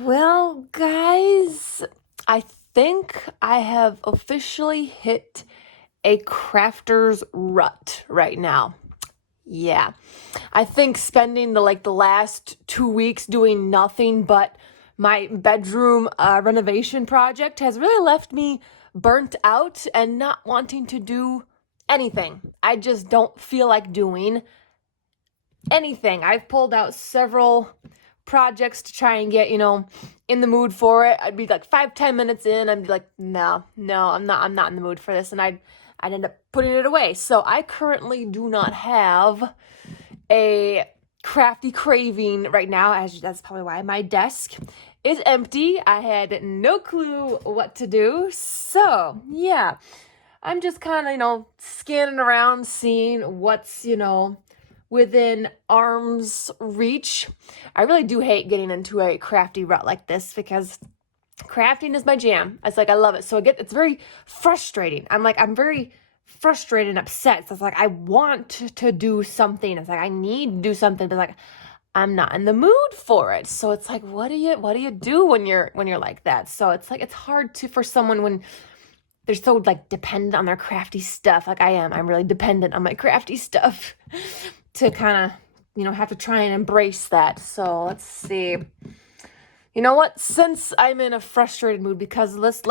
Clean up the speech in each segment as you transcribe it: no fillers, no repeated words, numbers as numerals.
Well, guys, I think I have officially hit a crafter's rut right now. Yeah. I think spending the last 2 weeks doing nothing but my bedroom renovation project has really left me burnt out and not wanting to do anything. I just don't feel like doing anything. I've pulled out several projects to try and get, in the mood for it. I'd be like 5-10 minutes in, I'd be like, no, I'm not in the mood for this. And I'd end up putting it away. So I currently do not have a crafty craving right now, as that's probably why my desk is empty. I had no clue what to do. So yeah, I'm just kind of, scanning around, seeing what's, within arm's reach. I really do hate getting into a crafty rut like this because crafting is my jam. It's like I love it. So it's very frustrating. I'm very frustrated and upset. So it's like I want to do something. It's like I need to do something, but like I'm not in the mood for it. So it's like what do you do when you're like that? So it's like it's hard for someone when they're so like dependent on their crafty stuff. Like I am. I'm really dependent on my crafty stuff to kind of, have to try and embrace that. So let's see. You know what? Since I'm in a frustrated mood, because let's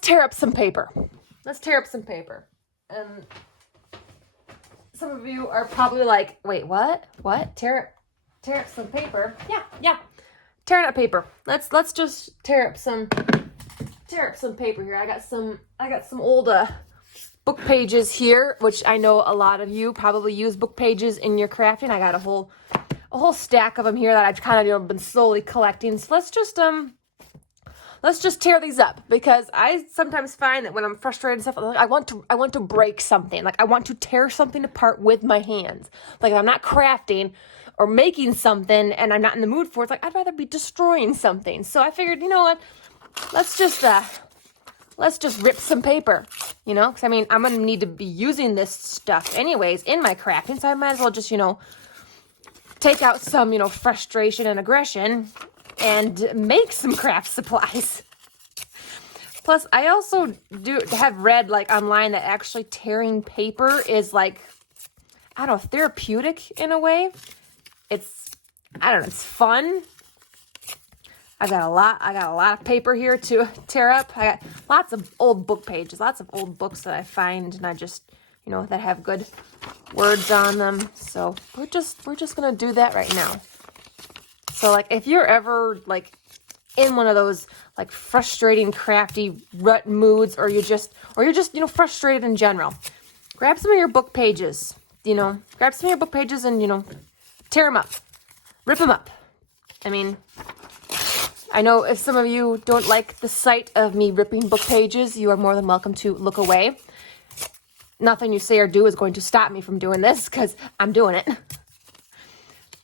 tear up some paper. Let's tear up some paper. And some of you are probably like, wait, what? What? Tear up some paper? Yeah. Tearing up paper. Let's just tear up some paper here. I got some old book pages here, which I know a lot of you probably use book pages in your crafting. I got a whole stack of them here that I've kind of been slowly collecting. So let's just tear these up, because I sometimes find that when I'm frustrated and stuff, I want to break something. Like I want to tear something apart with my hands. Like if I'm not crafting or making something and I'm not in the mood for it, it's like I'd rather be destroying something. So I figured, you know what? Let's just rip some paper, because I'm going to need to be using this stuff anyways in my crafting, so I might as well just, take out some, frustration and aggression and make some craft supplies. Plus, I also have read online that actually tearing paper is I don't know, therapeutic in a way. It's fun. I got a lot of paper here to tear up. I got lots of old book pages, lots of old books that I find, and I just, that have good words on them. So we're just gonna do that right now. So if you're ever in one of those frustrating, crafty rut moods, or you're just frustrated in general, grab some of your book pages. Grab some of your book pages and tear them up, rip them up. I know if some of you don't like the sight of me ripping book pages, you are more than welcome to look away. Nothing you say or do is going to stop me from doing this, because I'm doing it.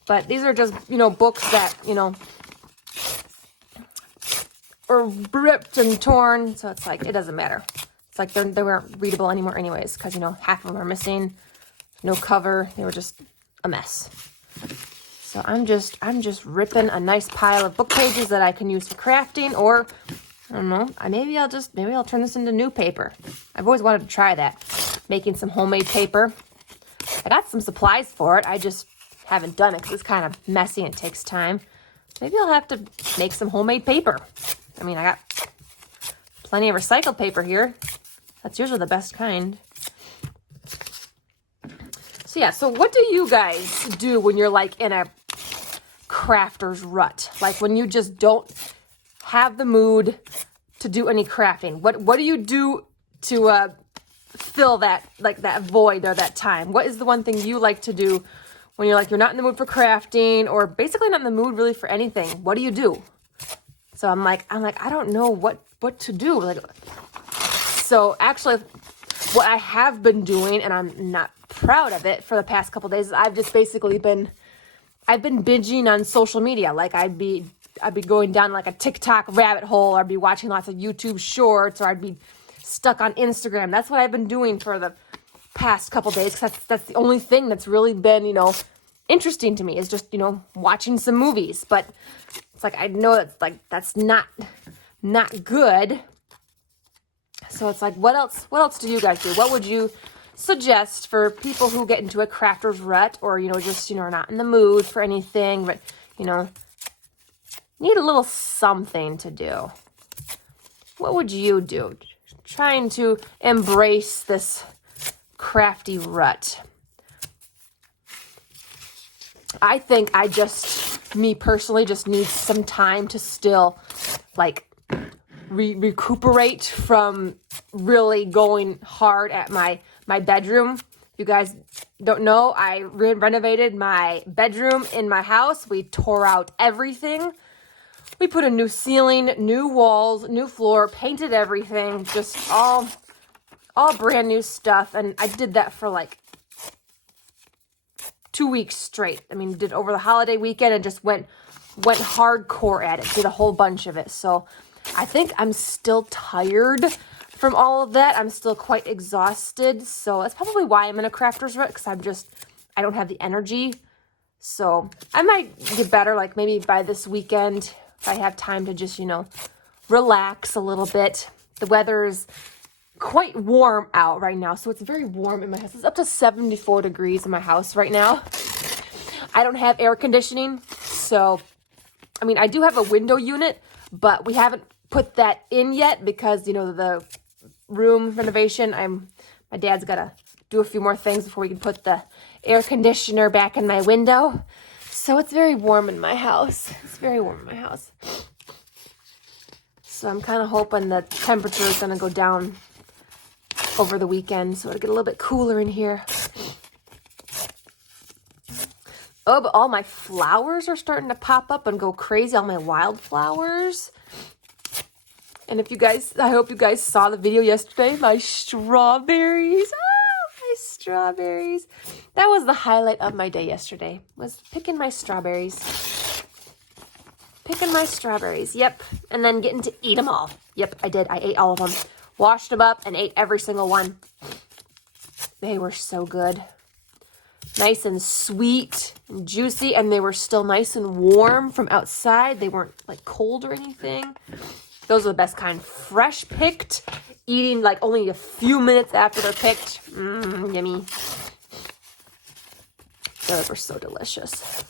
But these are just, books that, are ripped and torn. So it's it doesn't matter. It's they weren't readable anymore anyways, because, half of them are missing. No cover. They were just a mess. So I'm just ripping a nice pile of book pages that I can use for crafting, or I don't know, maybe I'll turn this into new paper. I've always wanted to try that, making some homemade paper. I got some supplies for it. I just haven't done it because it's kind of messy and it takes time. Maybe I'll have to make some homemade paper. I got plenty of recycled paper here. That's usually the best kind. So yeah, so what do you guys do when you're in a crafter's rut? When you just don't have the mood to do any crafting? What do you do to fill that that void or that time? What is the one thing you like to do when you're not in the mood for crafting, or basically not in the mood really for anything? What do you do? So I'm I don't know what to do. So actually, what I have been doing, and I'm not proud of it, for the past couple days, I've just basically been binging on social media. I'd be going down a TikTok rabbit hole, or I'd be watching lots of YouTube shorts, or I'd be stuck on Instagram. That's what I've been doing for the past couple days, because that's the only thing that's really been, interesting to me is just, watching some movies. But it's like, I know that's not good. So it's like, what else do you guys do? What would you suggest for people who get into a crafter's rut, or, just, are not in the mood for anything, but, need a little something to do? What would you do? Trying to embrace this crafty rut. I think me personally, just need some time to still, like, recuperate from really going hard at my bedroom. If you guys don't know, I renovated my bedroom in my house. We tore out everything. We put a new ceiling, new walls, new floor, painted everything, just all brand new stuff. And I did that for like 2 weeks straight. I mean, did over the holiday weekend and just went hardcore at it. Did a whole bunch of it. So I think I'm still tired from all of that. I'm still quite exhausted. So that's probably why I'm in a crafter's rut, because I don't have the energy. So I might get better, like maybe by this weekend, if I have time to just, relax a little bit. The weather is quite warm out right now. So it's very warm in my house. It's up to 74 degrees in my house right now. I don't have air conditioning. So, I mean, I do have a window unit, but we haven't put that in yet because, the room renovation, my dad's got to do a few more things before we can put the air conditioner back in my window. So it's very warm in my house. It's very warm in my house. So I'm kind of hoping the temperature is going to go down over the weekend, so it'll get a little bit cooler in here. Oh, but all my flowers are starting to pop up and go crazy. All my wildflowers. And I hope you guys saw the video yesterday. My strawberries. My strawberries. That was the highlight of my day yesterday, was picking my strawberries. Yep. And then getting to eat them all. Yep, I did. I ate all of them. Washed them up and ate every single one. They were so good. Nice and sweet and juicy, and they were still nice and warm from outside. They weren't like cold or anything. Those are the best kind. Fresh picked, eating like only a few minutes after they're picked. Yummy. Those were so delicious.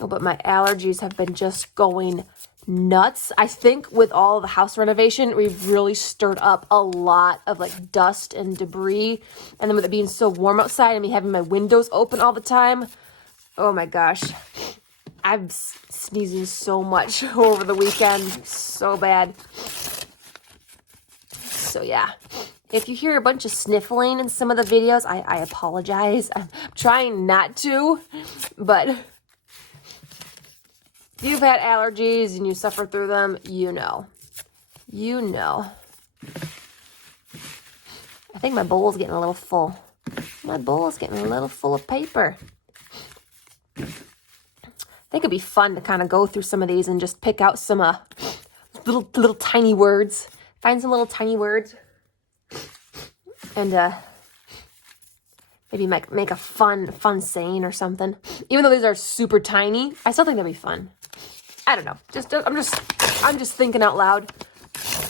Oh, but my allergies have been just going nuts. I think with all the house renovation, we've really stirred up a lot of like dust and debris. And then with it being so warm outside and me having my windows open all the time, oh my gosh. I'm sneezing so much over the weekend. So bad. So yeah. If you hear a bunch of sniffling in some of the videos, I apologize. I'm trying not to, but if you've had allergies and you suffer through them, you know. I think my bowl is getting a little full. My bowl is getting a little full of paper. I think it'd be fun to kind of go through some of these and just pick out some little tiny words. Find some little tiny words. And maybe make a fun saying or something. Even though these are super tiny, I still think that'd be fun. I don't know. I'm just thinking out loud.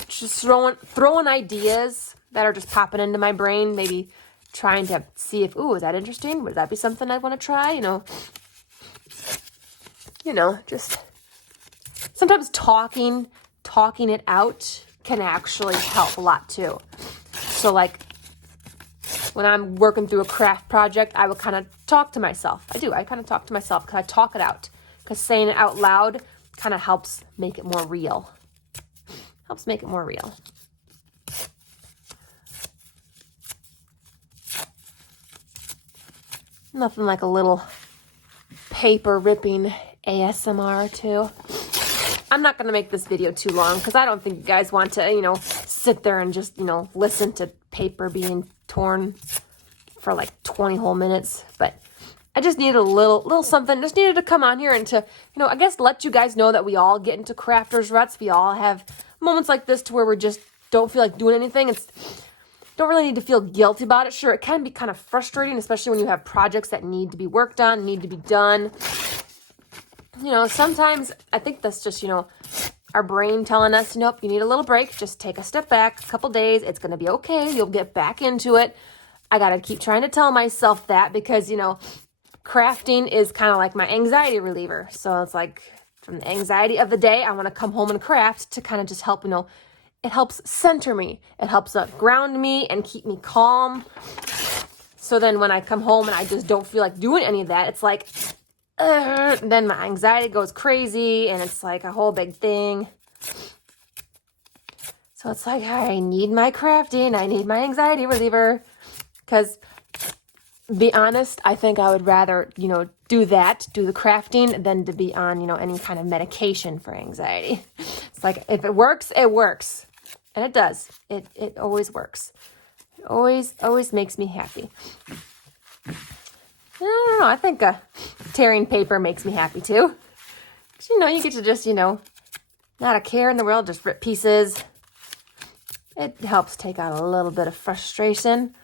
Just throwing ideas that are just popping into my brain. Maybe trying to see if, is that interesting? Would that be something I want to try? Just sometimes talking it out can actually help a lot too. So like when I'm working through a craft project, I will kind of talk to myself. I kind of talk to myself because I talk it out. Because saying it out loud kind of helps make it more real. Nothing like a little paper ripping ASMR too. I'm not going to make this video too long because I don't think you guys want to, sit there and just, listen to paper being torn for like 20 whole minutes. But I just needed a little something. Just needed to come on here and to, I guess let you guys know that we all get into crafters ruts. We all have moments like this to where we just don't feel like doing anything. don't really need to feel guilty about it. Sure, it can be kind of frustrating, especially when you have projects that need to be worked on, need to be done. You know, sometimes I think that's just, you know, our brain telling us, nope, you need a little break. Just take a step back, a couple days. It's going to be okay. You'll get back into it. I got to keep trying to tell myself that because, you know, crafting is kind of like my anxiety reliever. So it's like from the anxiety of the day, I want to come home and craft to kind of just help, you know, it helps center me. It helps ground me and keep me calm. So then when I come home and I just don't feel like doing any of that, it's like, then my anxiety goes crazy and it's like a whole big thing. So it's like, I need my crafting. I need my anxiety reliever. Because, be honest, I think I would rather, you know, do the crafting than to be on, you know, any kind of medication for anxiety. It's like, if it works, it works. And it does. It always works. It always makes me happy. I don't know. I think tearing paper makes me happy too. 'Cause, you know, you get to just, you know, not a care in the world, just rip pieces. It helps take out a little bit of frustration.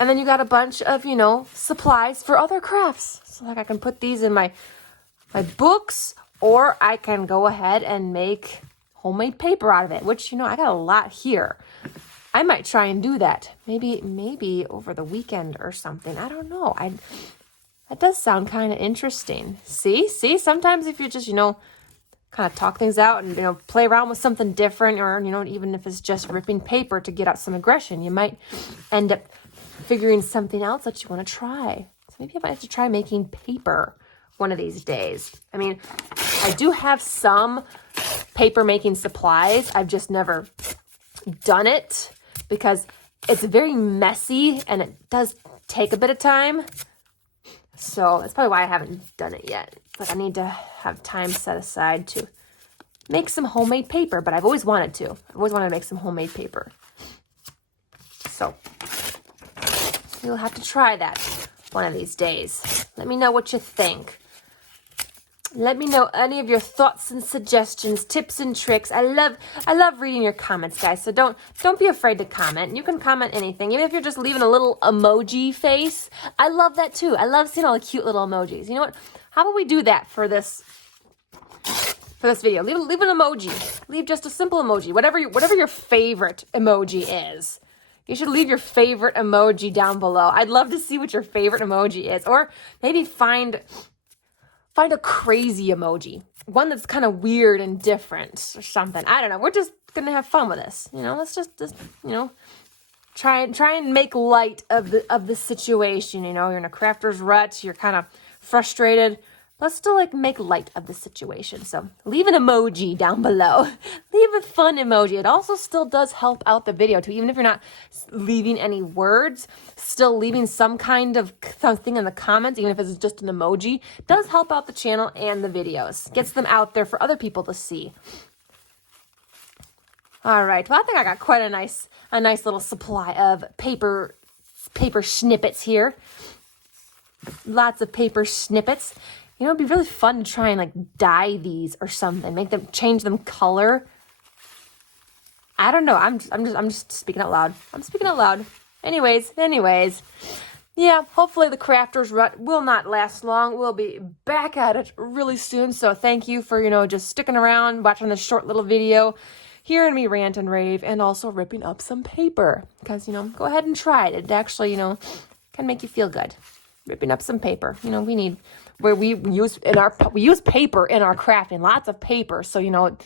And then you got a bunch of, you know, supplies for other crafts. So like I can put these in my books, or I can go ahead and make homemade paper out of it, which, you know, I got a lot here. I might try and do that. Maybe over the weekend or something. I don't know. That does sound kind of interesting. See, sometimes if you just, you know, kind of talk things out and, you know, play around with something different, or, you know, even if it's just ripping paper to get out some aggression, you might end up figuring something else that you want to try. So maybe I might have to try making paper one of these days. I mean, I do have some paper making supplies. I've just never done it because it's very messy and it does take a bit of time. So that's probably why I haven't done it yet. Like I need to have time set aside to make some homemade paper, but I've always wanted to. I've always wanted to make some homemade paper. So you'll have to try that one of these days. Let me know what you think. Let me know any of your thoughts and suggestions, tips and tricks. I love reading your comments, guys. So don't be afraid to comment. You can comment anything, even if you're just leaving a little emoji face. I love that too. I love seeing all the cute little emojis. You know what? How about we do that for this video? Leave an emoji. Leave just a simple emoji. Whatever your favorite emoji is. You should leave your favorite emoji down below. I'd love to see what your favorite emoji is, or maybe find a crazy emoji, one that's kind of weird and different or something. I don't know. We're just gonna have fun with this. You know, let's just you know, try and make light of the situation. You know, you're in a crafter's rut. You're kind of frustrated. Let's still like make light of the situation. So leave an emoji down below. Leave a fun emoji. It also still does help out the video too. Even if you're not leaving any words, still leaving some kind of something in the comments, even if it's just an emoji, does help out the channel and the videos. Gets them out there for other people to see. All right. Well, I think I got quite a nice little supply of paper snippets here. Lots of paper snippets. You know, it'd be really fun to try and like dye these or something, change them color. I don't know. I'm just speaking out loud. I'm speaking out loud. Anyways. Yeah, hopefully the crafter's rut will not last long. We'll be back at it really soon. So thank you for, you know, just sticking around, watching this short little video, hearing me rant and rave, and also ripping up some paper. Because, you know, go ahead and try it. It actually, you know, can make you feel good. Ripping up some paper. You know, we use paper in our crafting, lots of paper. So, you know,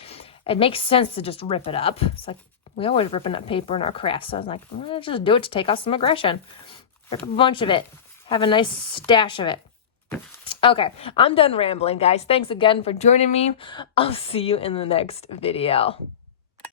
it makes sense to just rip it up. It's like we always ripping up paper in our crafts. So I was like, let's just do it to take out some aggression. Rip up a bunch of it. Have a nice stash of it. Okay, I'm done rambling, guys. Thanks again for joining me. I'll see you in the next video.